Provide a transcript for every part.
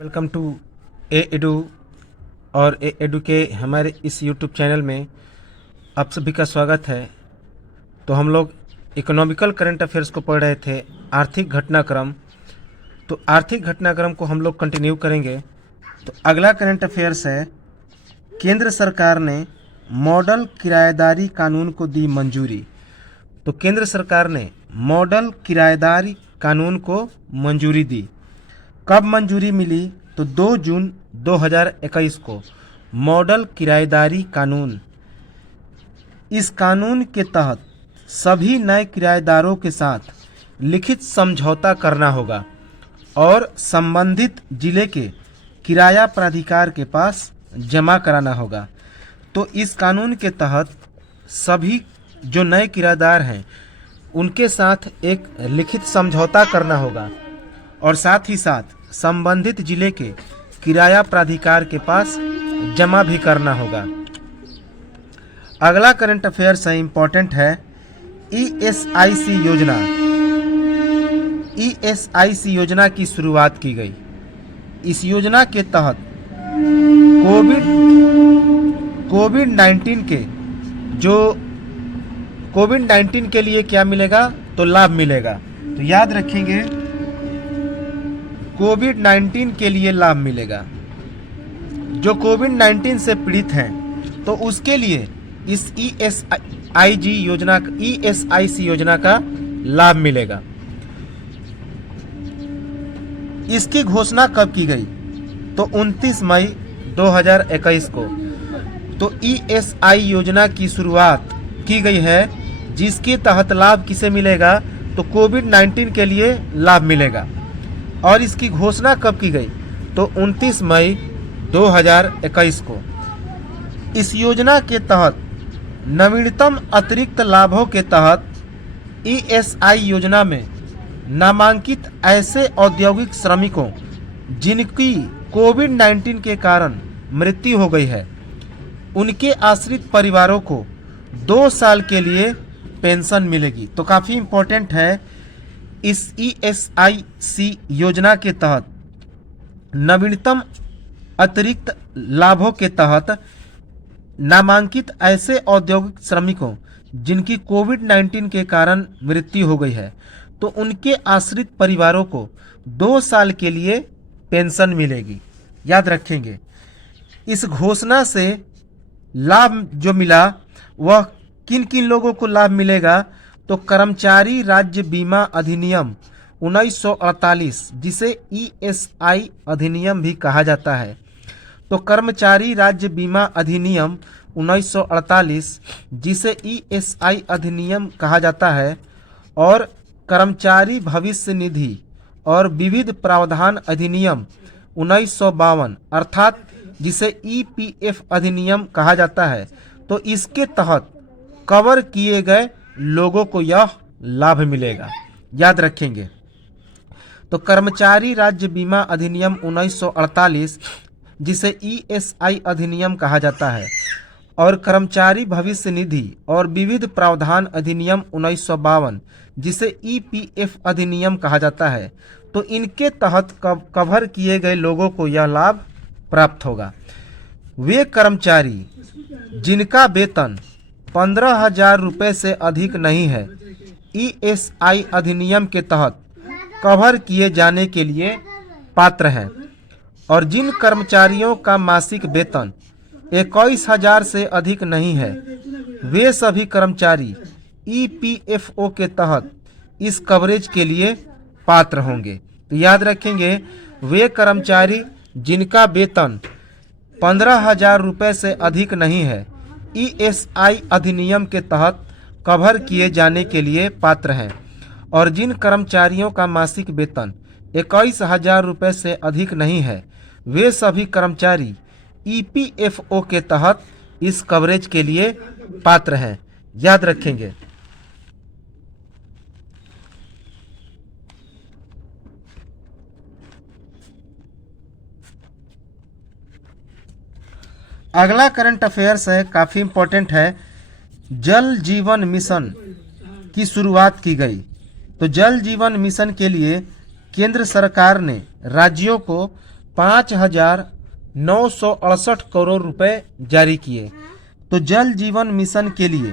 Welcome to A edu और ए edu के हमारे इस यूट्यूब चैनल में आप सभी का स्वागत है। तो हम लोग इकोनॉमिकल करंट अफेयर्स को पढ़ रहे थे, आर्थिक घटनाक्रम। तो आर्थिक घटनाक्रम को हम लोग कंटिन्यू करेंगे। तो अगला करंट अफेयर्स है, केंद्र सरकार ने मॉडल किराएदारी कानून को दी मंजूरी। तो केंद्र सरकार ने मॉडल किराएदारी कानून को मंजूरी दी। कब मंजूरी मिली? तो 2 जून 2021 को मॉडल किराएदारी कानून। इस कानून के तहत सभी नए किराएदारों के साथ लिखित समझौता करना होगा और संबंधित जिले के किराया प्राधिकार के पास जमा कराना होगा। तो इस कानून के तहत सभी जो नए किराएदार हैं उनके साथ एक लिखित समझौता करना होगा और साथ ही साथ संबंधित जिले के किराया प्राधिकार के पास जमा भी करना होगा। अगला करंट अफेयर्स है, इम्पोर्टेंट है, ESIC योजना। ESIC योजना की शुरुआत की गई। इस योजना के तहत कोविड-19 के लिए क्या मिलेगा? तो लाभ मिलेगा। तो याद रखेंगे, कोविड-19 के लिए लाभ मिलेगा। जो कोविड-19 से पीड़ित हैं तो उसके लिए इस ESIC योजना का लाभ मिलेगा। इसकी घोषणा कब की गई? तो 29 मई 2021 को। तो ESI योजना की शुरुआत की गई है, जिसके तहत लाभ किसे मिलेगा? तो कोविड-19 के लिए लाभ मिलेगा। और इसकी घोषणा कब की गई? तो 29 मई 2021 को। इस योजना के तहत नवीनतम अतिरिक्त लाभों के तहत ESI योजना में नामांकित ऐसे औद्योगिक श्रमिकों जिनकी कोविड-19 के कारण मृत्यु हो गई है, उनके आश्रित परिवारों को 2 साल के लिए पेंशन मिलेगी। तो काफ़ी इम्पोर्टेंट है, इस ESIC योजना के तहत नवीनतम अतिरिक्त लाभों के तहत नामांकित ऐसे औद्योगिक श्रमिकों जिनकी कोविड-19 के कारण मृत्यु हो गई है, तो उनके आश्रित परिवारों को 2 साल के लिए पेंशन मिलेगी। याद रखेंगे, इस घोषणा से लाभ जो मिला वह किन किन लोगों को लाभ मिलेगा? तो कर्मचारी राज्य बीमा अधिनियम 1948, जिसे ESI अधिनियम भी कहा जाता है। तो कर्मचारी राज्य बीमा अधिनियम 1948, जिसे ESI अधिनियम कहा जाता है, और कर्मचारी भविष्य निधि और विविध प्रावधान अधिनियम 1952, अर्थात जिसे EPF अधिनियम कहा जाता है। तो इसके तहत कवर किए गए लोगों को यह लाभ मिलेगा। याद रखेंगे, तो कर्मचारी राज्य बीमा अधिनियम 1948, जिसे ESI अधिनियम कहा जाता है, और कर्मचारी भविष्य निधि और विविध प्रावधान अधिनियम 1952, जिसे EPF अधिनियम कहा जाता है, तो इनके तहत कवर किए गए लोगों को यह लाभ प्राप्त होगा। वे कर्मचारी जिनका वेतन 15,000 रुपये से अधिक नहीं है, ESI अधिनियम के तहत कवर किए जाने के लिए पात्र हैं। और जिन कर्मचारियों का मासिक वेतन 21,000 से अधिक नहीं है, वे सभी कर्मचारी EPFO के तहत इस कवरेज के लिए पात्र होंगे। तो याद रखेंगे, वे कर्मचारी जिनका वेतन 15,000 रुपये से अधिक नहीं है, ESI अधिनियम के तहत कवर किए जाने के लिए पात्र हैं। और जिन कर्मचारियों का मासिक वेतन 21,000 रुपये से अधिक नहीं है, वे सभी कर्मचारी EPFO के तहत इस कवरेज के लिए पात्र हैं। याद रखेंगे। अगला करंट अफेयर्स है, काफ़ी इम्पोर्टेंट है, जल जीवन मिशन की शुरुआत की गई। तो जल जीवन मिशन के लिए केंद्र सरकार ने राज्यों को 5,968 करोड़ रुपए जारी किए। तो जल जीवन मिशन के लिए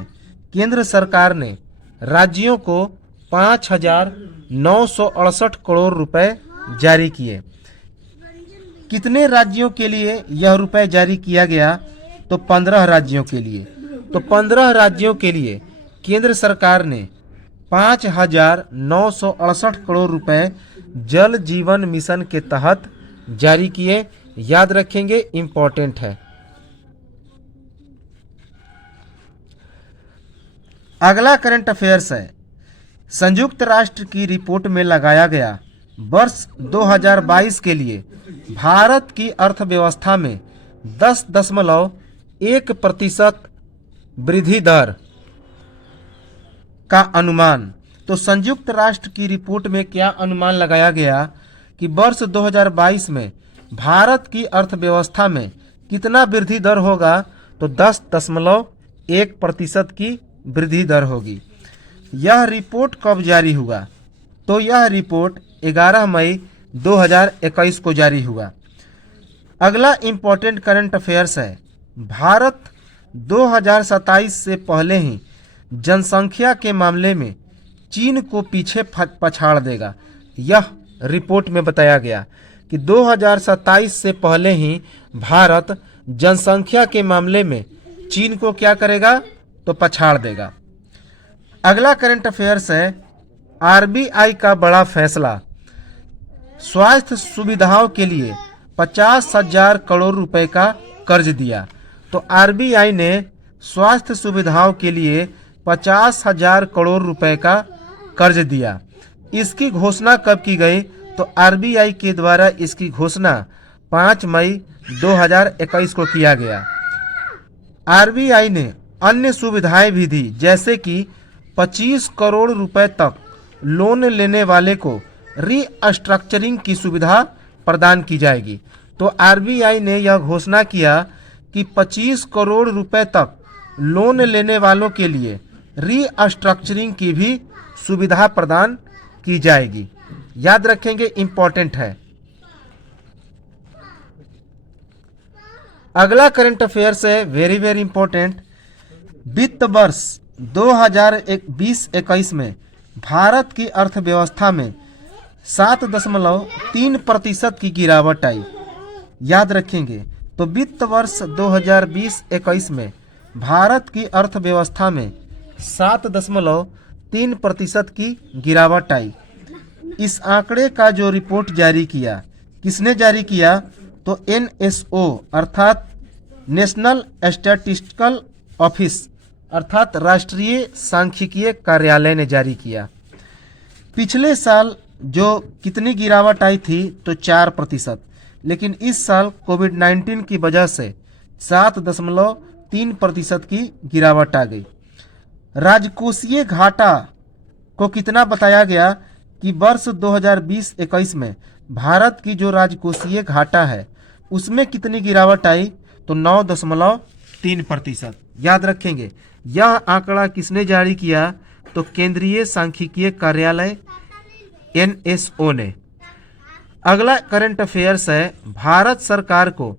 केंद्र सरकार ने राज्यों को 5,968 करोड़ रुपए जारी किए। कितने राज्यों के लिए यह रुपए जारी किया गया? तो 15 राज्यों के लिए। तो 15 राज्यों के लिए केंद्र सरकार ने 5,968 करोड़ रुपए जल जीवन मिशन के तहत जारी किए। याद रखेंगे, इम्पोर्टेंट है। अगला करंट अफेयर्स है, संयुक्त राष्ट्र की रिपोर्ट में लगाया गया वर्ष 2022 के लिए भारत की अर्थव्यवस्था में 10.1% वृद्धि दर का अनुमान। तो संयुक्त राष्ट्र की रिपोर्ट में क्या अनुमान लगाया गया कि वर्ष 2022 में भारत की अर्थव्यवस्था में कितना वृद्धि दर होगा? तो 10.1% की वृद्धि दर होगी। यह रिपोर्ट कब जारी हुआ? तो यह रिपोर्ट 11 मई 2021 को जारी हुआ। अगला इम्पोर्टेंट करंट अफेयर्स है, भारत 2027 से पहले ही जनसंख्या के मामले में चीन को पीछे पछाड़ देगा। यह रिपोर्ट में बताया गया कि 2027 से पहले ही भारत जनसंख्या के मामले में चीन को क्या करेगा? तो पछाड़ देगा। अगला करंट अफेयर्स है, आरबीआई का बड़ा फैसला, स्वास्थ्य सुविधाओं के लिए 50,000 करोड़ रुपए का कर्ज दिया। तो आरबीआई ने स्वास्थ्य सुविधाओं के लिए 50,000 करोड़ रुपए का कर्ज दिया। इसकी घोषणा कब की गई? तो आरबीआई के द्वारा इसकी घोषणा 5 मई 2021 को किया गया। आरबीआई ने अन्य सुविधाएं भी दी, जैसे कि 25 करोड़ रुपए तक लोन लेने वाले को रीस्ट्रक्चरिंग की सुविधा प्रदान की जाएगी। तो आरबीआई ने यह घोषणा किया कि 25 करोड़ रुपए तक लोन लेने वालों के लिए रीस्ट्रक्चरिंग की भी सुविधा प्रदान की जाएगी। याद रखेंगे, इम्पोर्टेंट है। अगला करंट अफेयर्स है, वेरी वेरी इंपॉर्टेंट, वित्त वर्ष 2020-21 में भारत की अर्थव्यवस्था में 7.3% की गिरावट आई। याद रखेंगे, तो वित्त वर्ष 2020-21 में भारत की अर्थव्यवस्था में 7.3% की गिरावट आई। इस आंकड़े का जो रिपोर्ट जारी किया, किसने जारी किया? तो एनएसओ अर्थात नेशनल स्टैटिस्टिकल ऑफिस अर्थात राष्ट्रीय सांख्यिकीय कार्यालय ने जारी किया। पिछले साल जो कितनी गिरावट आई थी? तो 4%, लेकिन इस साल कोविड-19 की वजह से 7.3% की गिरावट आ गई। राजकोषीय घाटा को कितना बताया गया कि वर्ष 2020-21 में भारत की जो राजकोषीय घाटा है उसमें कितनी गिरावट आई? तो 9.3%। याद रखेंगे, यह आंकड़ा किसने जारी किया? तो केंद्रीय सांख्यिकीय कार्यालय एनएसओ ने। अगला करंट अफेयर्स है, भारत सरकार को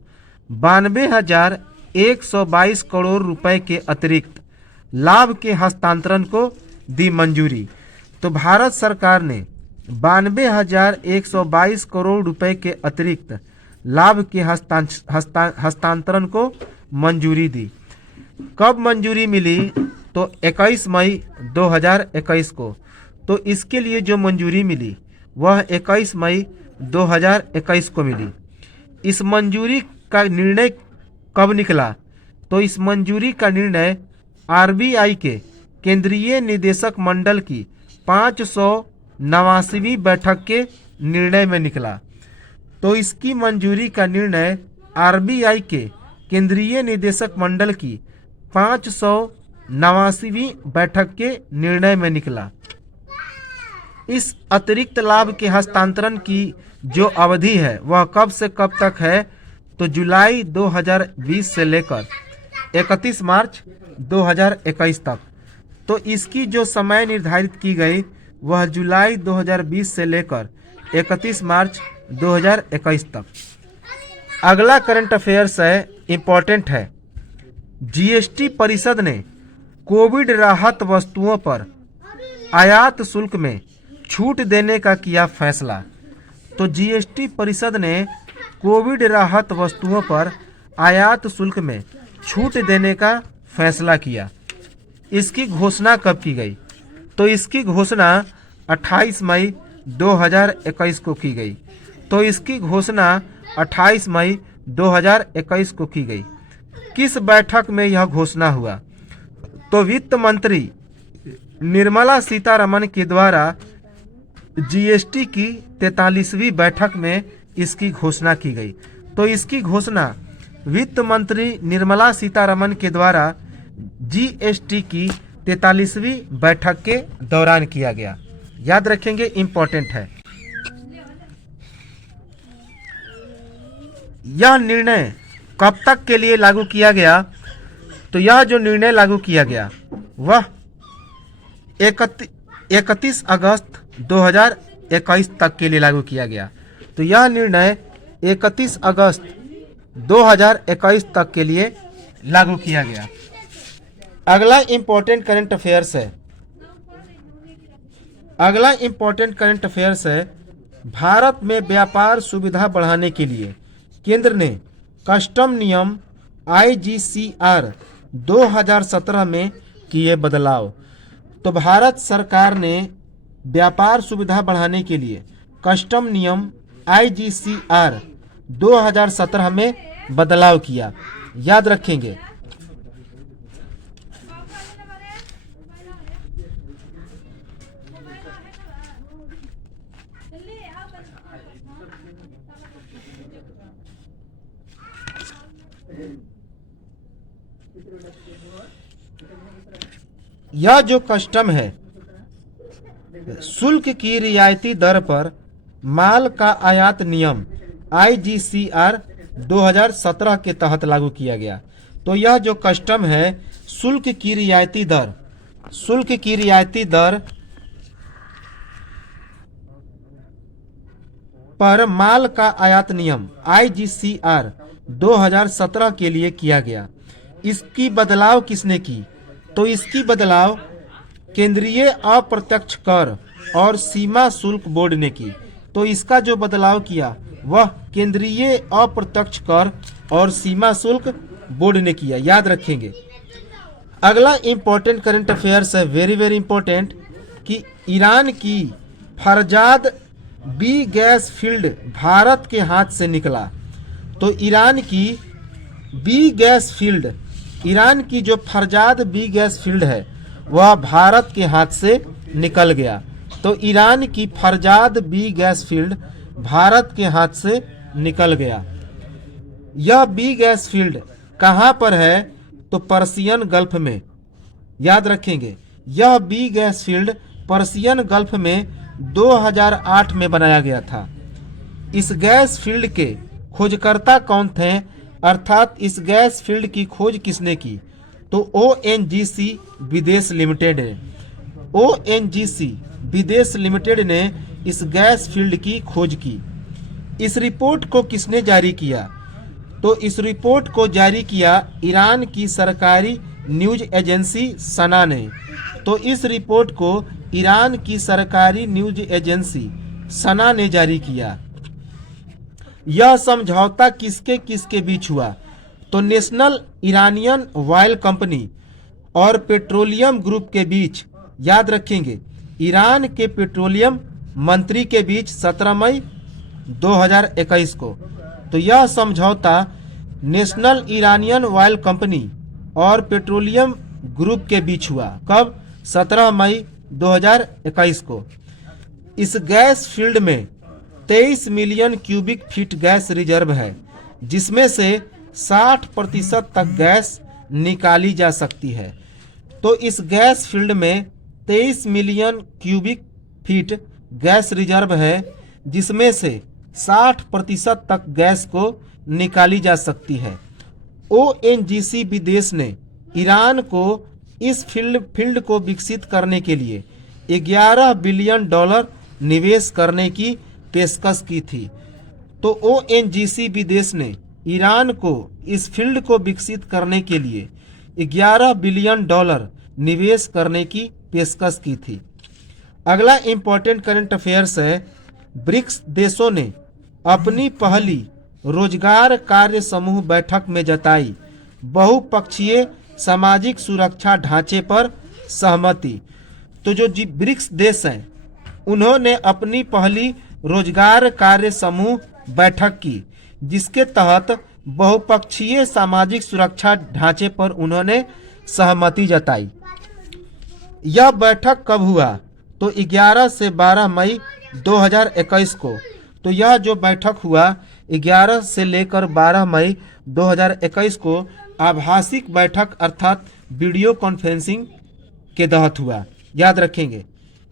92,122 करोड़ रुपए के अतिरिक्त लाभ के हस्तांतरण को दी मंजूरी। तो भारत सरकार ने 92,122 करोड़ रुपए के अतिरिक्त लाभ के हस्तांतरण को मंजूरी दी। कब मंजूरी मिली? तो 21 मई 2021 को। तो इसके लिए जो मंजूरी मिली वह 21 मई 2021 को मिली। इस मंजूरी का निर्णय कब निकला? तो इस मंजूरी का निर्णय आरबीआई के केंद्रीय निदेशक मंडल की 589वीं बैठक के निर्णय में निकला। तो इसकी मंजूरी का निर्णय आरबीआई के केंद्रीय निदेशक मंडल की 589वीं बैठक के निर्णय में निकला। इस अतिरिक्त लाभ के हस्तांतरण की जो अवधि है वह कब से कब तक है? तो जुलाई 2020 से लेकर 31 मार्च 2021 तक। तो इसकी जो समय निर्धारित की गई वह जुलाई 2020 से लेकर 31 मार्च 2021 तक। अगला करंट अफेयर्स है, इंपॉर्टेंट है। जीएसटी परिषद ने कोविड राहत वस्तुओं पर आयात शुल्क में छूट देने का किया फैसला। तो जीएसटी परिषद ने कोविड राहत वस्तुओं पर आयात शुल्क में छूट देने का फैसला किया। इसकी घोषणा कब की गई? तो इसकी घोषणा 28 मई 2021 को की गई। तो इसकी घोषणा 28 मई 2021 को की गई। किस बैठक में यह घोषणा हुआ? तो वित्त मंत्री निर्मला सीतारमण के द्वारा जीएसटी की 43वीं बैठक में इसकी घोषणा की गई। तो इसकी घोषणा वित्त मंत्री निर्मला सीतारमण के द्वारा जीएसटी की 43वीं बैठक के दौरान किया गया। याद रखेंगे, इंपॉर्टेंट है। यह निर्णय कब तक के लिए लागू किया गया? तो यह जो निर्णय लागू किया गया वह 31 अगस्त 2021 तक के लिए लागू किया गया। तो यह निर्णय 31 अगस्त 2021 तक के लिए लागू किया गया। अगला इंपॉर्टेंट करंट अफेयर्स है। अगला इंपॉर्टेंट करंट अफेयर्स है, भारत में व्यापार सुविधा बढ़ाने के लिए केंद्र ने कस्टम नियम IGCR 2017 में किए बदलाव। तो भारत सरकार ने व्यापार सुविधा बढ़ाने के लिए कस्टम नियम IGCR 2017 में बदलाव किया। याद रखेंगे। यह जो कस्टम है, शुल्क की रियायती दर पर माल का आयात नियम IGCR 2017 के तहत लागू किया गया। तो यह जो कस्टम है, शुल्क की रियायती दर पर माल का आयात नियम IGCR 2017 के लिए किया गया। इसकी बदलाव किसने की? तो इसकी बदलाव केंद्रीय अप्रत्यक्ष कर और सीमा शुल्क बोर्ड ने की। तो इसका जो बदलाव किया वह केंद्रीय अप्रत्यक्ष कर और सीमा शुल्क बोर्ड ने किया। याद रखेंगे। अगला इंपॉर्टेंट करंट अफेयर्स है, वेरी वेरी इंपॉर्टेंट, कि ईरान की Farzad B gas field Bharat के हाथ से निकला। तो ईरान की जो फरजाद बी गैस फील्ड है वह भारत के हाथ से निकल गया। तो ईरान की Farzad B gas field Bharat के हाथ से निकल गया। यह बी गैस फील्ड कहाँ पर है? तो पर्शियन गल्फ में। याद रखेंगे, यह B gas field Persian Gulf में 2008 में बनाया गया था। इस गैस फील्ड के खोजकर्ता कौन थे? अर्थात इस गैस फील्ड की खोज किसने की? तो ONGC विदेश लिमिटेड है। ONGC विदेश लिमिटेड ने इस गैस फील्ड की खोज की। इस रिपोर्ट को किसने जारी किया? तो इस रिपोर्ट को जारी किया ईरान की सरकारी न्यूज एजेंसी सना ने। तो इस रिपोर्ट को ईरान की सरकारी न्यूज एजेंसी सना ने जारी किया। यह समझौता किसके किसके बीच हुआ? तो नेशनल इरानियन ऑयल कंपनी और पेट्रोलियम ग्रुप के बीच। याद रखेंगे, ईरान के पेट्रोलियम मंत्री के बीच 17 मई 2021 को। तो यह समझौता नेशनल इरानियन ऑयल कंपनी और पेट्रोलियम ग्रुप के बीच हुआ। कब? 17 मई 2021 को। इस गैस फील्ड में 23 million cubic feet gas reserve है, जिसमें से 60% तक गैस निकाली जा सकती है। तो इस गैस फील्ड में 23 million cubic feet gas reserve है, जिसमें से 60% तक गैस को निकाली जा सकती है। ONGC विदेश ने ईरान को इस फील्ड को विकसित करने के लिए $11 बिलियन निवेश करने की पेशकश की थी। तो ONGC विदेश ने ईरान को इस फील्ड को विकसित करने के लिए $11 बिलियन निवेश करने की पेशकश की थी। अगला इंपॉर्टेंट करंट अफेयर्स है, ब्रिक्स देशों ने अपनी पहली रोजगार कार्य समूह बैठक में जताई बहुपक्षीय सामाजिक सुरक्षा ढांचे पर सहमति। तो जो ब्रिक्स देश हैं उन्होंने अपनी पहली रोजगार कार्य समूह बैठक की, जिसके तहत बहुपक्षीय सामाजिक सुरक्षा ढांचे पर उन्होंने सहमति जताई। यह बैठक कब हुआ? तो 11 से 12 मई 2021 को। तो यह जो बैठक हुआ 11 से लेकर 12 मई 2021 को आभासिक बैठक अर्थात वीडियो कॉन्फ्रेंसिंग के तहत हुआ। याद रखेंगे।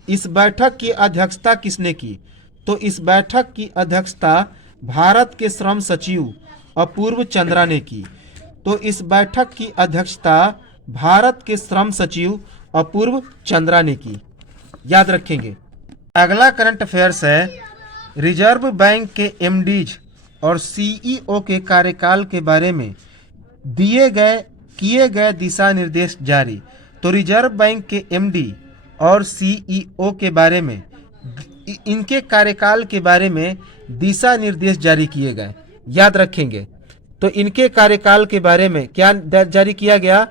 इस बैठक की अध्यक्षता किसने की? तो इस बैठक की अध्यक्षता भारत के श्रम सचिव अपूर्व चंद्रा ने की। तो इस बैठक की अध्यक्षता भारत के श्रम सचिव अपूर्व चंद्रा ने की। याद रखेंगे। अगला करंट अफेयर्स है, रिजर्व बैंक के एमडीज और सीईओ के कार्यकाल के बारे में किए गए दिशा निर्देश जारी। तो रिजर्व बैंक के एमडी और सीईओ के बारे में इनके कार्यकाल के बारे में दिशा निर्देश जारी किए गए। याद रखेंगे। तो इनके कार्यकाल के बारे में क्या जारी किया गया?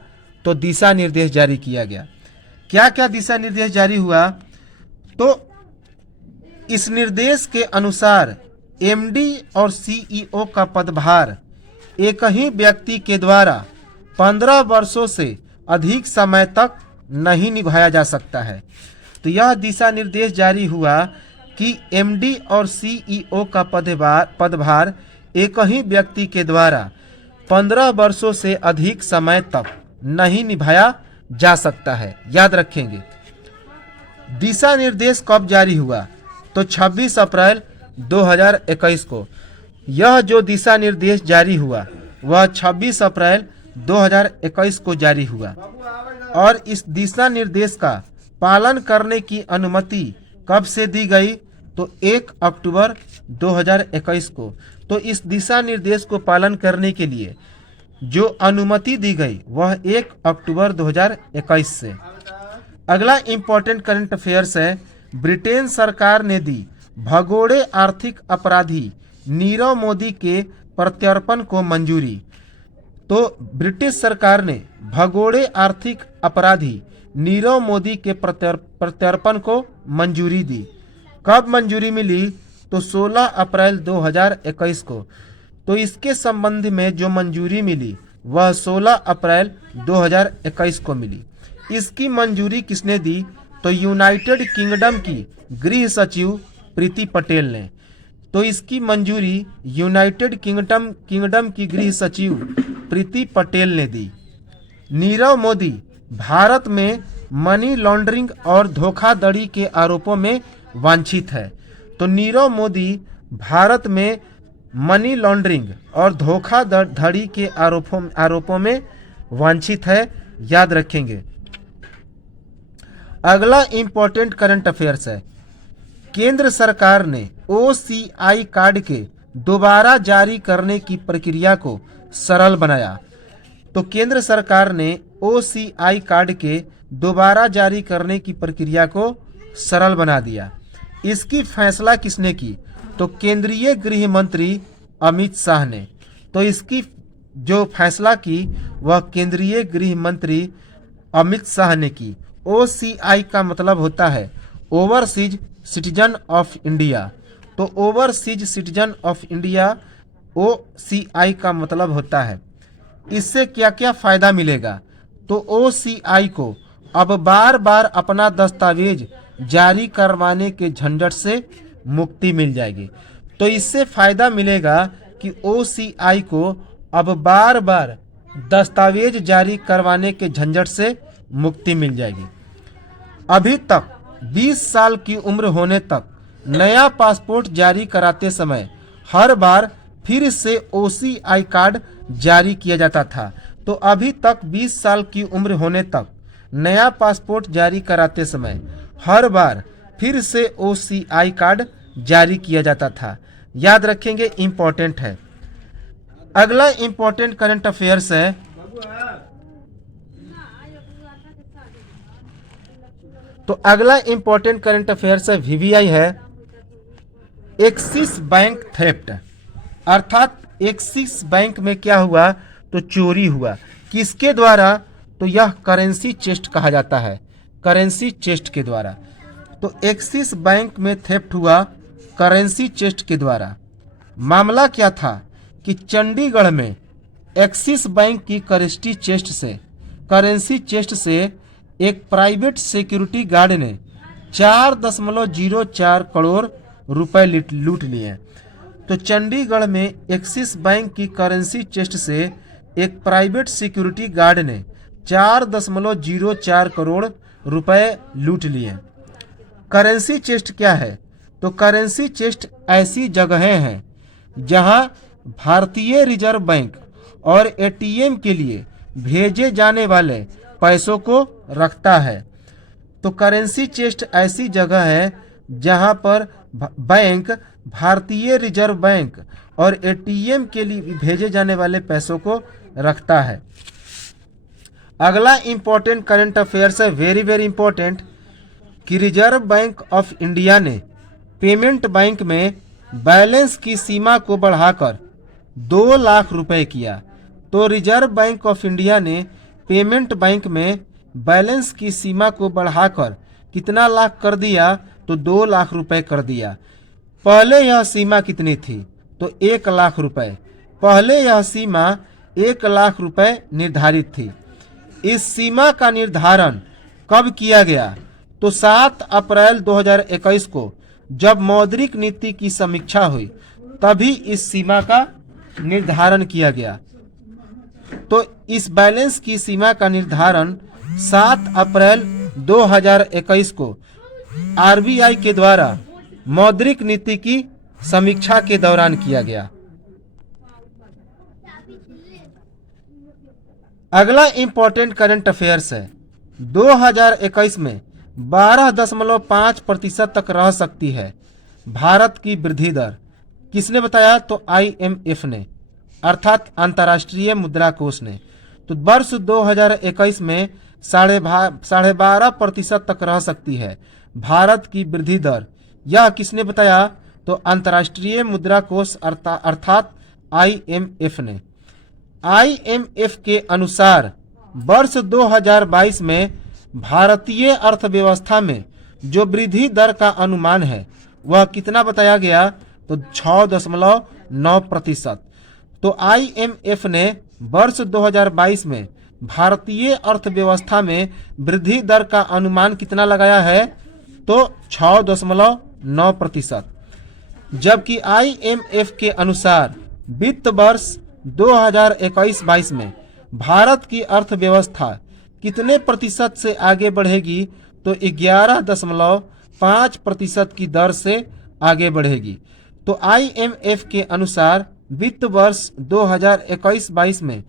तो दिशा निर्देश जारी किया गया। क्या क्या दिशा निर्देश जारी हुआ? तो इस निर्देश के अनुसार एमडी और सीईओ का पदभार एक ही व्यक्ति के द्वारा 15 वर्षों से अधिक समय तक नहीं निभाया जा सकता है। तो यह दिशा निर्देश जारी हुआ कि एमडी और सीईओ का पदभार एक ही व्यक्ति के द्वारा 15 वर्षों से अधिक समय तक नहीं निभाया जा सकता है। याद रखेंगे। दिशा निर्देश कब जारी हुआ? तो 26 अप्रैल 2021 को। यह जो दिशा निर्देश जारी हुआ वह 26 अप्रैल 2021 को जारी हुआ और इस दिशा निर्देश का पालन करने की अनुमति कब से दी गई? तो 1 अक्टूबर 2021 को। तो इस दिशा निर्देश को पालन करने के लिए जो अनुमति दी गई वह 1 अक्टूबर 2021 से। अगला इंपॉर्टेंट करंट अफेयर्स है, ब्रिटेन सरकार ने दी भगोड़े आर्थिक अपराधी नीरव मोदी के प्रत्यर्पण को मंजूरी। तो ब्रिटिश सरकार ने भगोड़े आर्थिक अपराधी नीरव मोदी के प्रत्यर्पण को मंजूरी दी। कब मंजूरी मिली? तो 16 अप्रैल 2021 को। तो इसके संबंध में जो मंजूरी मिली वह 16 अप्रैल 2021 को मिली। इसकी मंजूरी किसने दी? तो यूनाइटेड किंगडम की गृह सचिव प्रीति पटेल ने। तो इसकी मंजूरी यूनाइटेड किंगडम की गृह सचिव प्रीति पटेल ने दी। नीरव मोदी भारत में मनी लॉन्ड्रिंग और धोखाधड़ी के आरोपों में वांछित है। तो नीरव मोदी भारत में मनी लॉन्ड्रिंग और धोखाधड़ी के आरोपों में वांछित है। याद रखेंगे। अगला इंपॉर्टेंट करंट अफेयर्स है, केंद्र सरकार ने ओसीआई कार्ड के दोबारा जारी करने की प्रक्रिया को सरल बनाया। तो केंद्र सरकार ने ओसीआई कार्ड के दोबारा जारी करने की प्रक्रिया को सरल बना दिया। इसकी फैसला किसने की? तो केंद्रीय गृह मंत्री अमित शाह ने। तो इसकी जो फैसला की वह केंद्रीय गृह मंत्री अमित शाह ने की। ओसीआई का मतलब होता है ओवरसीज सिटीजन ऑफ इंडिया। तो overseas citizen of India OCI का मतलब होता है। इससे क्या क्या फ़ायदा मिलेगा? तो ओसीआई को अब बार बार अपना दस्तावेज जारी करवाने के झंझट से मुक्ति मिल जाएगी। तो इससे फ़ायदा मिलेगा कि ओसीआई को अब बार बार दस्तावेज जारी करवाने के झंझट से मुक्ति मिल जाएगी। अभी तक 20 साल की उम्र होने तक नया पासपोर्ट जारी कराते समय हर बार फिर से ओसीआई कार्ड जारी किया जाता था। तो अभी तक 20 साल की उम्र होने तक नया पासपोर्ट जारी कराते समय हर बार फिर से ओसीआई कार्ड जारी किया जाता था। याद रखेंगे, इम्पोर्टेंट है। अगला इंपॉर्टेंट करंट अफेयर्स है अगला इंपॉर्टेंट करंट अफेयर्स है वीवीआई है एक्सिस बैंक थेफ्ट, अर्थात एक्सिस बैंक में क्या हुआ तो चोरी हुआ। किसके द्वारा? तो यह करेंसी चेस्ट कहा जाता है, करेंसी चेस्ट के द्वारा। तो एक्सिस बैंक में थेफ्ट हुआ करेंसी चेस्ट के द्वारा। मामला क्या था कि चंडीगढ़ में एक्सिस बैंक की करेंसी चेस्ट से एक प्राइवेट सिक्योरिटी गार्ड ने 4.04 करोड़ रुपए लूट लिए। तो चंडीगढ़ में एक्सिस बैंक की करेंसी चेस्ट से एक प्राइवेट सिक्योरिटी गार्ड ने 4.04 करोड़ रुपए लूट लिए। करेंसी चेस्ट क्या है? तो करेंसी चेस्ट ऐसी जगहें हैं जहां भारतीय रिजर्व बैंक और एटीएम के लिए भेजे जाने वाले पैसों को रखता है। तो करेंसी चेस्ट ऐसी जगह है जहां पर बैंक भारतीय रिजर्व बैंक और एटीएम के लिए भेजे जाने वाले पैसों को रखता है। अगला इंपॉर्टेंट करंट अफेयर्स है वेरी वेरी इंपॉर्टेंट कि रिजर्व बैंक ऑफ इंडिया ने पेमेंट बैंक में बैलेंस की सीमा को बढ़ाकर 2 लाख रुपए किया। तो रिजर्व बैंक ऑफ इंडिया ने पेमेंट बैंक में बैलेंस की सीमा को बढ़ाकर कितना लाख कर दिया? तो 2 लाख रुपए कर दिया। पहले यह सीमा कितनी थी? तो 1 लाख रुपए। पहले यह सीमा 1 लाख रुपए निर्धारित थी। इस सीमा का निर्धारण कब किया गया? तो 7 अप्रैल 2021 को जब मौद्रिक नीति की समीक्षा हुई तभी इस सीमा का निर्धारण किया गया। तो इस बैलेंस की सीमा का निर्धारण 7 अप्रैल 2021 को आरबीआई के द्वारा मौद्रिक नीति की समीक्षा के दौरान किया गया। अगला इंपॉर्टेंट करंट अफेयर्स है 2021 में 12.5% तक रह सकती है भारत की वृद्धि दर। किसने बताया? तो IMF ने, अर्थात अंतर्राष्ट्रीय मुद्रा कोष ने। तो वर्ष 2021 में 12.5% तक रह सकती है भारत की वृद्धि दर। यह किसने बताया? तो अंतर्राष्ट्रीय मुद्रा कोष अर्थात IMF ने। IMF के अनुसार वर्ष 2022 में भारतीय अर्थव्यवस्था में जो वृद्धि दर का अनुमान है वह कितना बताया गया? तो 6.9%। तो IMF ने वर्ष 2022 में भारतीय अर्थव्यवस्था में वृद्धि दर का अनुमान कितना लगाया है? तो 6.9%। जबकि IMF के अनुसार वित्त वर्ष 2021-22 में भारत की अर्थव्यवस्था कितने प्रतिशत से आगे बढ़ेगी? तो 11.5% की दर से आगे बढ़ेगी। तो IMF के अनुसार वित्त वर्ष 2021-22 में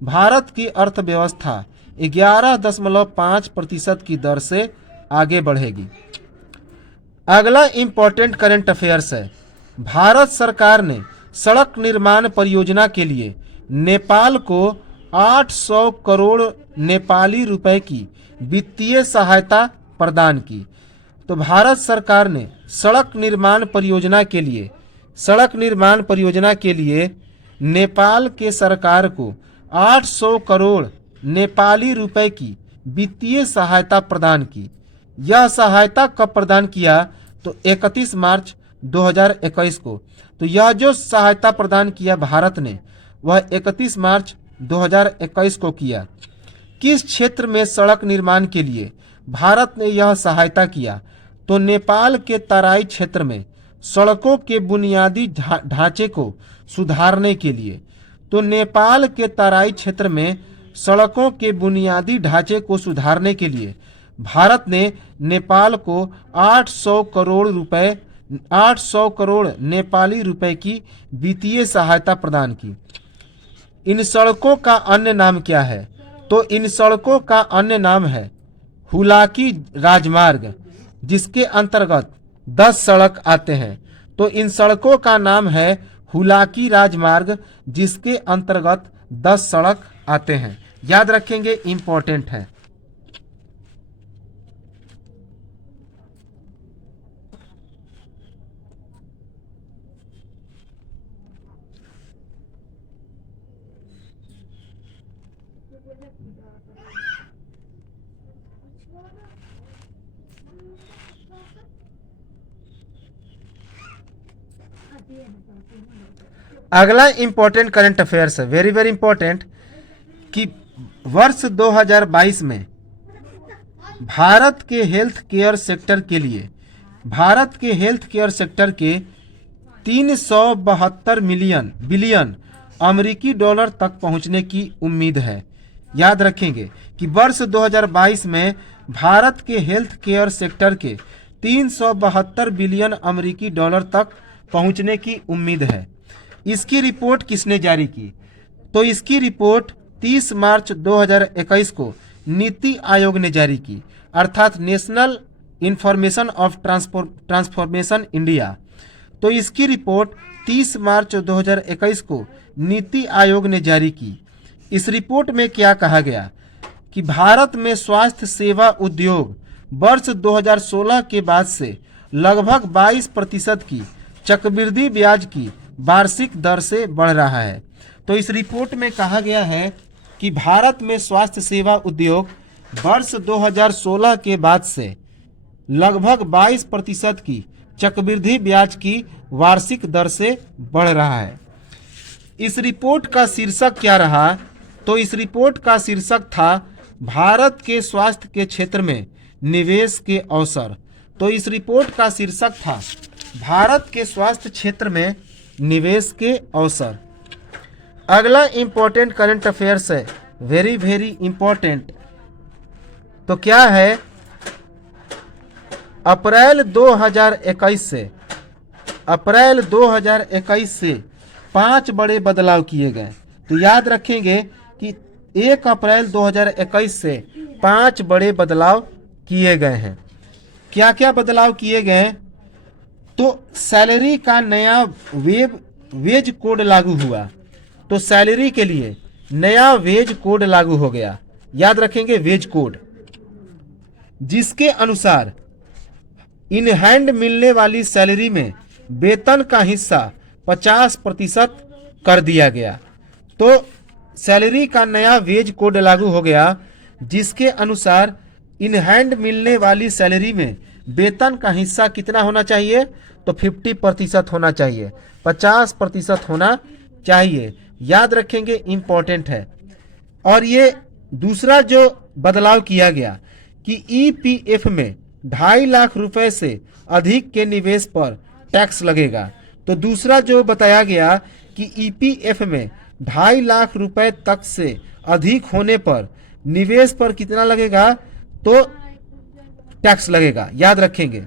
भारत की अर्थव्यवस्था 11.5% की दर से आगे बढ़ेगी। अगला इंपॉर्टेंट करंट अफेयर्स है भारत सरकार ने सड़क निर्माण परियोजना के लिए नेपाल को 800 करोड़ नेपाली रुपए की वित्तीय सहायता प्रदान की। तो भारत सरकार ने सड़क निर्माण परियोजना के लिए नेपाल के सरकार को 800 करोड़ नेपाली रुपए की वित्तीय सहायता प्रदान की। यह सहायता कब प्रदान किया? तो 31 मार्च 2021 को। तो यह जो सहायता प्रदान किया भारत ने वह 31 मार्च 2021 को किया। किस क्षेत्र में सड़क निर्माण के लिए भारत ने यह सहायता किया? तो नेपाल के तराई क्षेत्र में सड़कों के बुनियादी ढांचे को सुधारने के लिए। तो नेपाल के तराई क्षेत्र में सड़कों के बुनियादी ढांचे को सुधारने के लिए भारत ने नेपाल को 800 करोड़ नेपाली रुपए की वित्तीय सहायता प्रदान की। इन सड़कों का अन्य नाम क्या है? तो इन सड़कों का अन्य नाम है हुलाकी राजमार्ग, जिसके अंतर्गत 10 सड़क आते हैं। तो इन सड़कों का नाम है हुलाकी राजमार्ग, जिसके अंतर्गत 10 सड़क आते हैं। याद रखेंगे, इंपॉर्टेंट है। अगला इंपॉर्टेंट करंट अफेयर्स है, वेरी वेरी इंपॉर्टेंट, कि वर्ष 2022 में भारत के हेल्थ केयर सेक्टर के लिए, भारत के हेल्थ केयर सेक्टर के 372 बिलियन अमेरिकी डॉलर तक पहुंचने की उम्मीद है। याद रखेंगे कि वर्ष 2022 में भारत के हेल्थ केयर सेक्टर के 372 बिलियन अमेरिकी डॉलर तक पहुंचने की उम्मीद है। इसकी रिपोर्ट किसने जारी की? तो इसकी रिपोर्ट 30 मार्च 2021 को नीति आयोग ने जारी की, अर्थात national information of transformation India. तो इसकी रिपोर्ट 30 मार्च 2021 को नीति आयोग ने जारी की। इस रिपोर्ट में क्या कहा गया कि भारत में स्वास्थ्य सेवा उद्योग वर्ष 2016 के बाद से लगभग 22% की चक्रवृद्धि ब्याज की वार्षिक दर से बढ़ रहा है। तो इस रिपोर्ट में कहा गया है कि भारत में स्वास्थ्य सेवा उद्योग वर्ष 2016 के बाद से लगभग 22% की चक्रवृद्धि ब्याज की वार्षिक दर से बढ़ रहा है। इस रिपोर्ट का शीर्षक क्या रहा? तो इस रिपोर्ट का शीर्षक था भारत के स्वास्थ्य के क्षेत्र में निवेश के अवसर। तो इस रिपोर्ट का शीर्षक था भारत के स्वास्थ्य क्षेत्र में निवेश के अवसर। अगला इंपॉर्टेंट करंट अफेयर्स है, वेरी वेरी इंपॉर्टेंट। तो क्या है? अप्रैल 2021 से 5 बड़े बदलाव किए गए। तो याद रखेंगे कि 1 अप्रैल 2021 से 5 बड़े बदलाव किए गए हैं। क्या क्या बदलाव किए गए? तो सैलरी का नया वेज कोड लागू हुआ। तो सैलरी के लिए नया वेज कोड लागू हो गया। याद रखेंगे, वेज कोड, जिसके अनुसार इन हैंड मिलने वाली सैलरी में वेतन का हिस्सा 50% कर दिया गया। तो सैलरी का नया वेज कोड लागू हो गया, जिसके अनुसार इन हैंड मिलने वाली सैलरी में वेतन का हिस्सा कितना होना चाहिए? तो 50% होना चाहिए, 50% होना चाहिए। याद रखेंगे, इंपॉर्टेंट है। और ये दूसरा जो बदलाव किया गया कि ईपीएफ में 2.5 लाख रुपए से अधिक के निवेश पर टैक्स लगेगा। तो दूसरा जो बताया गया कि ईपीएफ में 2.5 लाख रुपए तक से अधिक होने पर निवेश पर कितना लगेगा? तो टैक्स लगेगा। याद रखेंगे,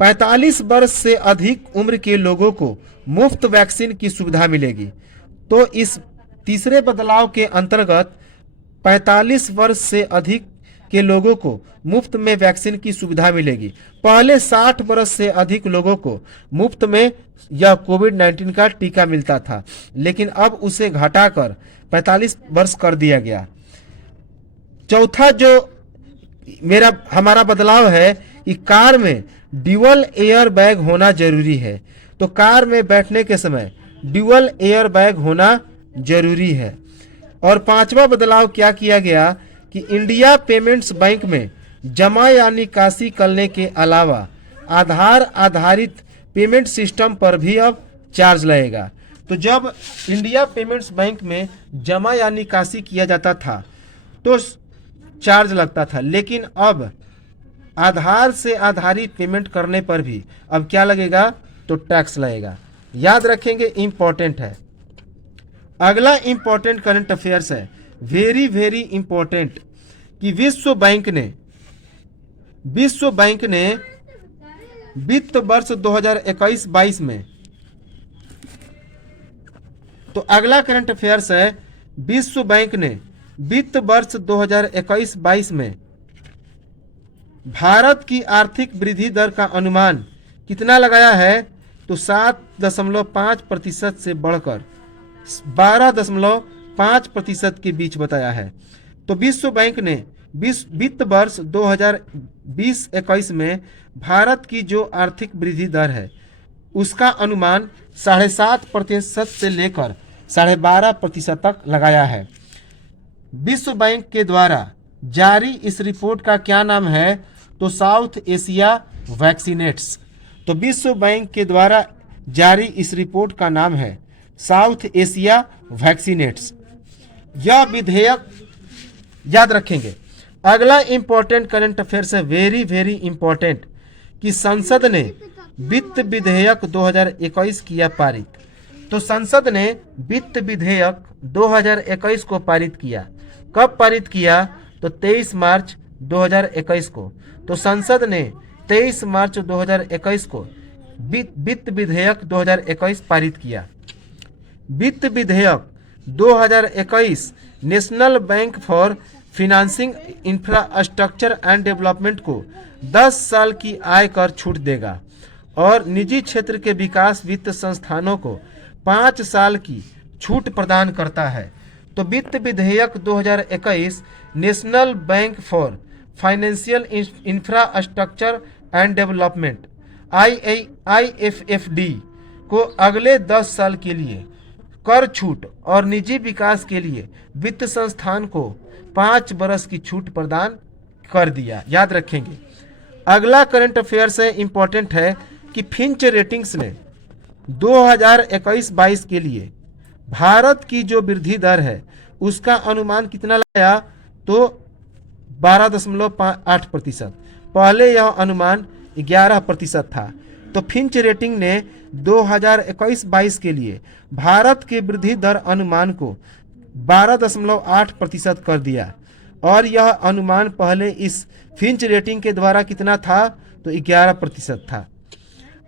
45 वर्ष से अधिक उम्र के लोगों को मुफ्त वैक्सीन की सुविधा मिलेगी। तो इस तीसरे बदलाव के अंतर्गत 45 वर्ष से अधिक के लोगों को मुफ्त में वैक्सीन की सुविधा मिलेगी। पहले 60 वर्ष से अधिक लोगों को मुफ्त में यह कोविड-19 का टीका मिलता था, लेकिन अब उसे घटाकर 45 वर्ष कर दिया गया। चौथा जो हमारा बदलाव है कि कार में ड्यूअल एयर बैग होना जरूरी है। तो कार में बैठने के समय ड्यूअल एयर बैग होना जरूरी है। और पांचवा बदलाव क्या किया गया कि इंडिया पेमेंट्स बैंक में जमा या निकासी करने के अलावा आधार आधारित पेमेंट सिस्टम पर भी अब चार्ज लगेगा। तो जब इंडिया पेमेंट्स बैंक में जमा या निकासी किया जाता था तो चार्ज लगता था, लेकिन अब आधार से आधारित पेमेंट करने पर भी अब क्या लगेगा? तो टैक्स लगेगा। याद रखेंगे, इंपॉर्टेंट है। अगला इंपॉर्टेंट करंट अफेयर्स है, वेरी वेरी इंपॉर्टेंट, कि विश्व बैंक ने वित्त वर्ष 2021-22 में, तो अगला करंट अफेयर्स है, विश्व बैंक ने वित्त वर्ष 2021-22 में भारत की आर्थिक वृद्धि दर का अनुमान कितना लगाया है? तो तो 7.5% से बढ़कर 12.5% के बीच बताया है। तो विश्व बैंक ने वित्त वर्ष 2020-21 में भारत की जो आर्थिक वृद्धि दर है उसका अनुमान 7.5% से लेकर 12.5% तक लगाया है। विश्व बैंक के द्वारा जारी इस रिपोर्ट का क्या नाम है? तो साउथ एशिया वैक्सीनेट्स। तो विश्व बैंक के द्वारा जारी इस रिपोर्ट का नाम है साउथ एशिया वैक्सीनेट्स। यह विधेयक याद रखेंगे। अगला इंपॉर्टेंट करंट अफेयर्स है, वेरी वेरी इंपॉर्टेंट, कि संसद ने वित्त विधेयक 2021 किया पारित। तो संसद ने वित्त विधेयक 2021 को पारित किया। कब पारित किया? तो 23 मार्च 2021 को। तो संसद ने 23 मार्च 2021 को वित्त विधेयक 2021 पारित किया। वित्त विधेयक 2021 national bank for financing infrastructure and development को 10 साल की आयकर छूट देगा और निजी क्षेत्र के विकास वित्त संस्थानों को 5 साल की छूट प्रदान करता है। तो वित्त विधेयक 2021 national bank for financial infrastructure and development IFFD को अगले 10 साल के लिए कर छूट और निजी विकास के लिए वित्त संस्थान को 5 बरस की छूट प्रदान कर दिया। याद रखेंगे। अगला करंट अफेयर्स है, इंपॉर्टेंट है, कि फिंच रेटिंग्स ने 2021-22 के लिए भारत की जो वृद्धि दर है उसका अनुमान कितना लाया? तो 12.8%। पहले यह अनुमान 11% था। तो फिंच रेटिंग ने 2021-22 के लिए भारत के वृद्धि दर अनुमान को 12.8% कर दिया और यह अनुमान पहले इस फिंच रेटिंग के द्वारा कितना था? तो 11% था।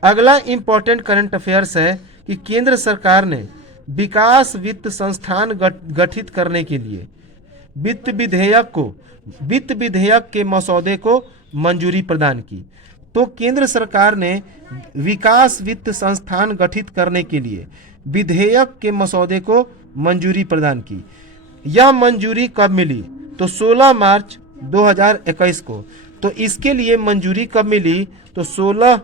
अगला इंपॉर्टेंट करंट अफेयर्स है कि केंद्र सरकार ने विकास वित्त संस्थान गठित करने के लिए वित्त विधेयक के मसौदे को मंजूरी प्रदान की। तो केंद्र सरकार ने विकास वित्त संस्थान गठित करने के लिए विधेयक के मसौदे को मंजूरी प्रदान की। यह मंजूरी कब मिली? तो 16 मार्च 2021 को। तो इसके लिए मंजूरी कब मिली? तो 16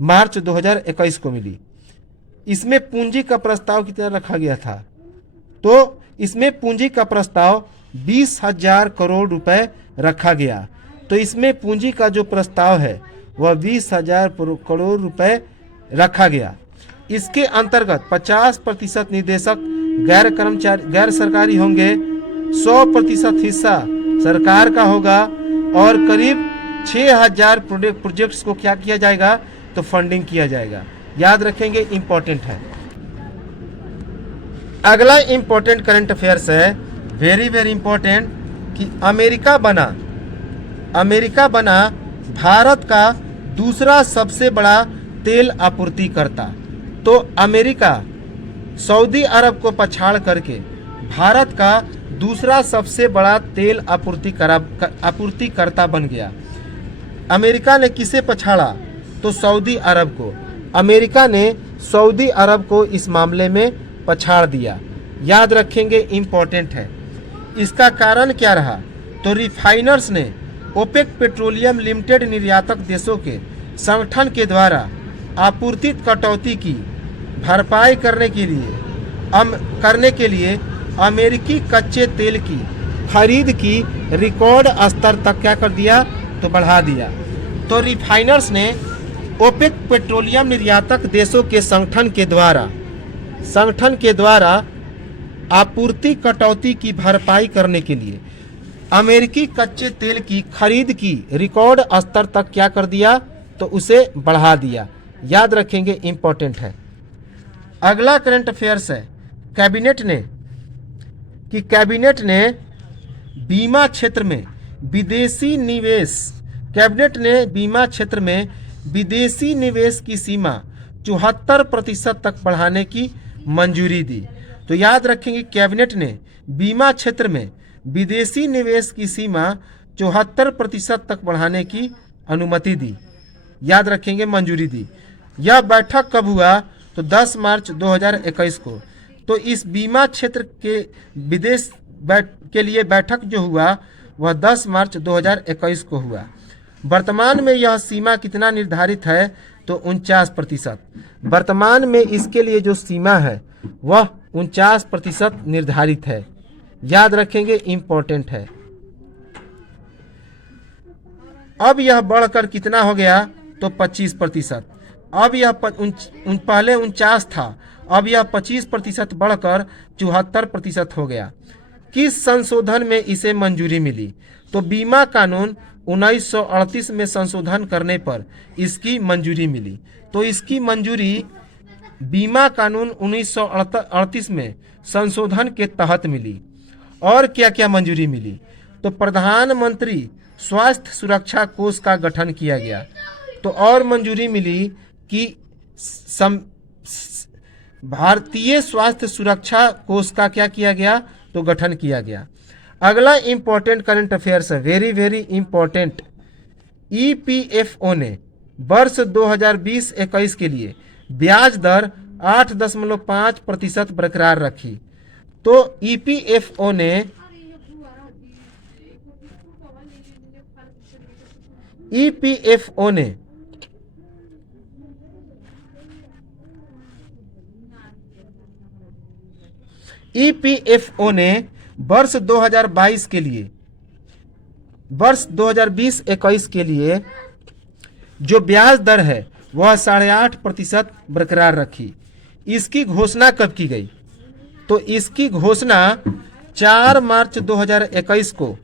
मार्च 2021 को मिली। इसमें पूंजी का प्रस्ताव कितना रखा गया था? तो इसमें पूंजी का प्रस्ताव 20,000 करोड़ रुपए रखा गया। तो इसमें पूंजी का जो प्रस्ताव है वह 20,000 करोड़ रुपए रखा गया। इसके अंतर्गत 50% निदेशक गैर सरकारी होंगे, 100% हिस्सा सरकार का होगा और करीब 6,000 प्रोजेक्ट्स को क्या किया जाएगा? तो फंडिंग किया जाएगा। याद रखेंगे, इंपॉर्टेंट है। अगला इंपॉर्टेंट करंट अफेयर्स है, वेरी वेरी इंपॉर्टेंट, कि अमेरिका बना भारत का दूसरा सबसे बड़ा तेल आपूर्तिकर्ता। तो अमेरिका सऊदी अरब को पछाड़ करके भारत का दूसरा सबसे बड़ा तेल आपूर्तिकर्ता बन गया। अमेरिका ने किसे पछाड़ा? तो सऊदी अरब को। अमेरिका ने सऊदी अरब को इस मामले में पछाड़ दिया। याद रखेंगे, इंपॉर्टेंट है। इसका कारण क्या रहा? तो रिफाइनर्स ने ओपेक पेट्रोलियम लिमिटेड निर्यातक देशों के संगठन के द्वारा आपूर्तित कटौती की भरपाई करने के लिए अमेरिकी कच्चे तेल की खरीद की रिकॉर्ड स्तर तक क्या कर दिया? तो बढ़ा दिया। तो रिफाइनर्स ने ओपेक पेट्रोलियम निर्यातक देशों के संगठन के द्वारा आपूर्ति कटौती की भरपाई करने के लिए अमेरिकी कच्चे तेल की खरीद की रिकॉर्ड स्तर तक क्या कर दिया? तो उसे बढ़ा दिया। याद रखेंगे, इंपॉर्टेंट है। अगला करंट अफेयर्स है, कैबिनेट ने बीमा क्षेत्र में विदेशी निवेश की सीमा 74% तक बढ़ाने की मंजूरी दी। तो याद रखेंगे, कैबिनेट ने बीमा क्षेत्र में विदेशी निवेश की सीमा 74% तक बढ़ाने की अनुमति दी। याद रखेंगे, मंजूरी दी। यह बैठक कब हुआ? तो 10 मार्च 2021 को। तो इस बीमा क्षेत्र के विदेश के लिए बैठक जो हुआ वह 10 मार्च 2021 को हुआ। वर्तमान में यह सीमा कितना निर्धारित है? तो 49%। वर्तमान में इसके लिए जो सीमा है वह 49% निर्धारित है। याद रखेंगे, इम्पोर्टेंट है। अब यह बढ़कर कितना हो गया? तो 25%। अब यह पहले 49 था, अब यह 25% बढ़कर 74% हो गया। किस संशोधन में इसे मंजूरी मिली? तो बीमा कानून 1938 में संशोधन करने पर इसकी मंजूरी मिली। तो इसकी मंजूरी बीमा कानून 1938 में संशोधन के तहत मिली। और क्या क्या मंजूरी मिली? तो प्रधानमंत्री स्वास्थ्य सुरक्षा कोष का गठन किया गया। तो और मंजूरी मिली कि भारतीय स्वास्थ्य सुरक्षा कोष का क्या किया गया? तो गठन किया गया। अगला इंपॉर्टेंट करंट अफेयर्स है, वेरी वेरी इंपॉर्टेंट। ईपीएफओ ने वर्ष 2020-21 के लिए ब्याज दर 8.5% बरकरार रखी। तो ईपीएफओ ने वर्ष 2022 के लिए, वर्ष 2020-21 के लिए जो ब्याज दर है वह 8.5% बरकरार रखी। इसकी घोषणा कब की गई? तो इसकी घोषणा 4 मार्च 2021 को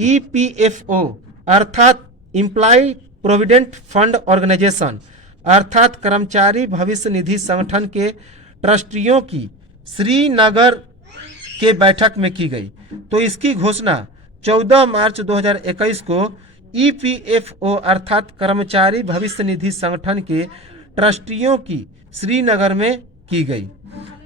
ईपीएफओ अर्थात एम्प्लॉय प्रोविडेंट फंड ऑर्गेनाइजेशन अर्थात कर्मचारी भविष्य निधि संगठन के ट्रस्टियों की श्रीनगर के बैठक में की गई। तो इसकी घोषणा 14 मार्च 2021 को ईपीएफओ अर्थात कर्मचारी भविष्य निधि संगठन के ट्रस्टियों की श्रीनगर में की गई।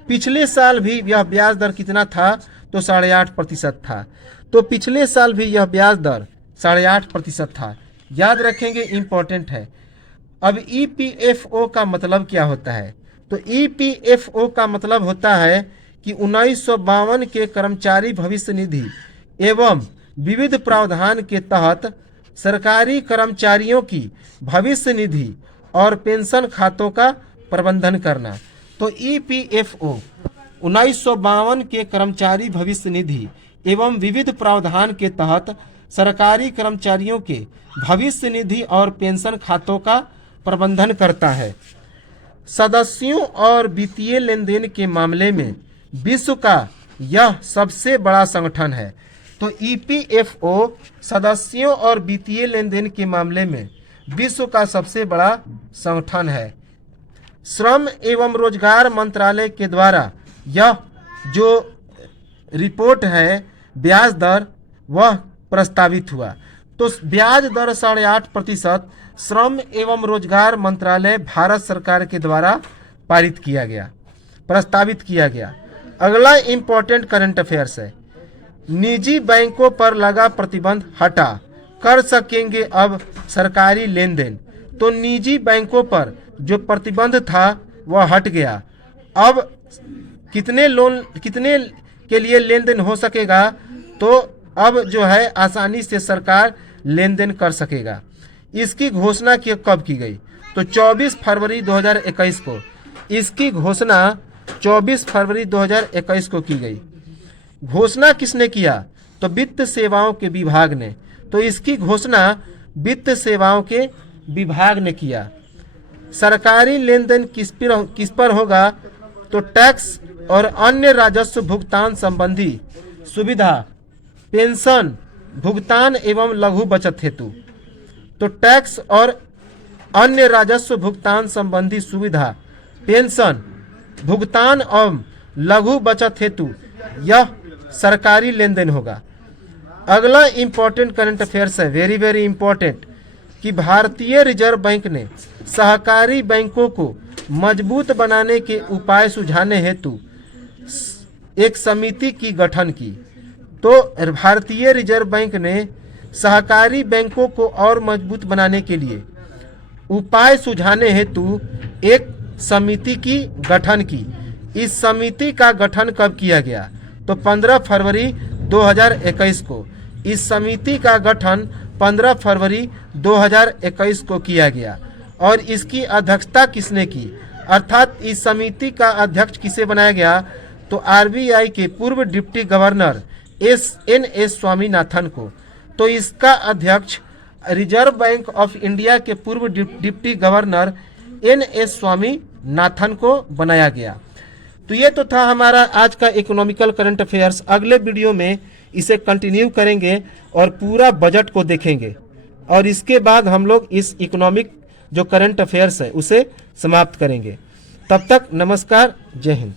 पिछले साल भी यह ब्याज दर कितना था? तो 8.5% था। तो पिछले साल भी यह ब्याज दर 8.5% था। याद रखेंगे, इंपॉर्टेंट है। अब ईपीएफओ का मतलब क्या होता है? तो ईपीएफओ का मतलब होता है कि 1952 के कर्मचारी भविष्य निधि एवं विविध प्रावधान के तहत सरकारी कर्मचारियों की भविष्य निधि और पेंशन खातों का प्रबंधन करना। तो ईपीएफओ 1952 के कर्मचारी भविष्य निधि एवं विविध प्रावधान के तहत सरकारी कर्मचारियों के भविष्य निधि और पेंशन खातों का प्रबंधन करता है। सदस्यों और वित्तीय लेन देन के मामले में विश्व का यह सबसे बड़ा संगठन है। तो ईपीएफओ सदस्यों और वित्तीय लेन देन के मामले में विश्व का सबसे बड़ा संगठन है। श्रम एवं रोजगार मंत्रालय के द्वारा यह जो रिपोर्ट है ब्याज दर वह प्रस्तावित हुआ। तो ब्याज दर 8.5% श्रम एवं रोजगार मंत्रालय भारत सरकार के द्वारा पारित किया गया, प्रस्तावित किया गया। अगला इंपॉर्टेंट करंट अफेयर्स है, निजी बैंकों पर लगा प्रतिबंध हटा, कर सकेंगे अब सरकारी लेन देन। तो निजी बैंकों पर जो प्रतिबंध था वह हट गया। अब कितने के लिए लेन देन हो सकेगा? तो अब जो है आसानी से सरकार लेन देन कर सकेगा। इसकी घोषणा कब की गई? तो 24 फरवरी 2021 को। इसकी घोषणा 24 फरवरी 2021 को की गई। घोषणा किसने किया? तो वित्त सेवाओं के विभाग ने। तो इसकी घोषणा वित्त सेवाओं के विभाग ने किया। सरकारी लेन देन किस पर होगा? तो टैक्स और अन्य राजस्व भुगतान संबंधी सुविधा, पेंशन भुगतान एवं लघु बचत हेतु। तो टैक्स और अन्य राजस्व भुगतान संबंधी सुविधा, पेंशन भुगतान एवं लघु बचत हेतु यह सरकारी लेन देन होगा। अगला इंपॉर्टेंट करंट अफेयर्स है, वेरी वेरी इंपॉर्टेंट, कि भारतीय रिजर्व बैंक ने सहकारी बैंकों को मजबूत बनाने के उपाय सुझाने हेतु एक समिति की गठन की। तो भारतीय रिजर्व बैंक ने सहकारी बैंकों को और मजबूत बनाने के लिए उपाय सुझाने हेतु एक समिति की गठन की। इस समिति का गठन कब किया गया? तो 15 फरवरी 2021 को। इस समिति का गठन 15 फरवरी 2021 को किया गया। और इसकी अध्यक्षता किसने की? अर्थात इस समिति का अध्यक्ष किसे बनाया गया? तो आरबीआई के पूर्व डिप्टी गवर्नर एस स्वामीनाथन को। तो इसका अध्यक्ष रिजर्व बैंक ऑफ इंडिया के पूर्व डिप्टी गवर्नर एस स्वामीनाथन को बनाया गया। तो ये तो था हमारा आज का इकोनॉमिकल करंट अफेयर्स। अगले वीडियो में इसे कंटिन्यू करेंगे और पूरा बजट को देखेंगे, और इसके बाद हम लोग इस इकोनॉमिक जो करंट अफेयर्स है उसे समाप्त करेंगे। तब तक नमस्कार, जय हिंद।